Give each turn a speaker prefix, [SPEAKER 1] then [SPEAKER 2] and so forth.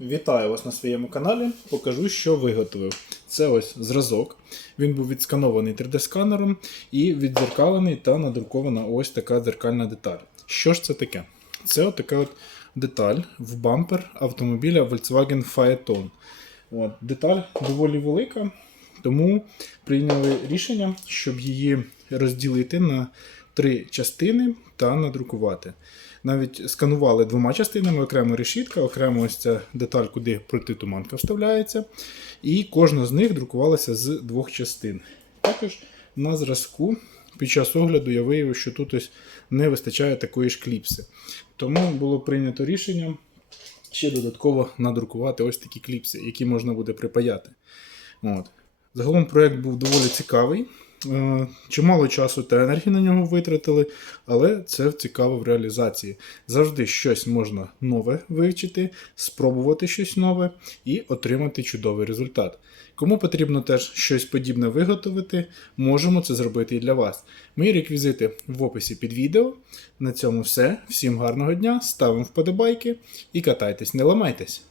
[SPEAKER 1] Вітаю вас на своєму каналі. Покажу, що виготовив. Це ось зразок. Він був відсканований 3D-сканером і відзеркалений та надрукована ось така дзеркальна деталь. Що ж це таке? Це така деталь в бампер автомобіля Volkswagen Phaeton. От, деталь доволі велика, тому прийняли рішення, щоб її розділити на три частини та надрукувати. Навіть сканували двома частинами: окремо решітка, окремо ось ця деталь, куди протитуманка вставляється. І кожна з них друкувалася з двох частин. Також на зразку під час огляду я виявив, що тут ось не вистачає такої ж кліпси. Тому було прийнято рішення ще додатково надрукувати ось такі кліпси, які можна буде припаяти. От. Загалом проект був доволі цікавий. Е, Чимало часу та енергії на нього витратили, але це цікаво в реалізації. Завжди щось можна нове вивчити, спробувати щось нове і отримати чудовий результат. Кому потрібно теж щось подібне виготовити, можемо це зробити і для вас. Мої реквізити в описі під відео. На цьому все. Всім гарного дня, ставимо вподобайки і катайтесь, не ламайтесь!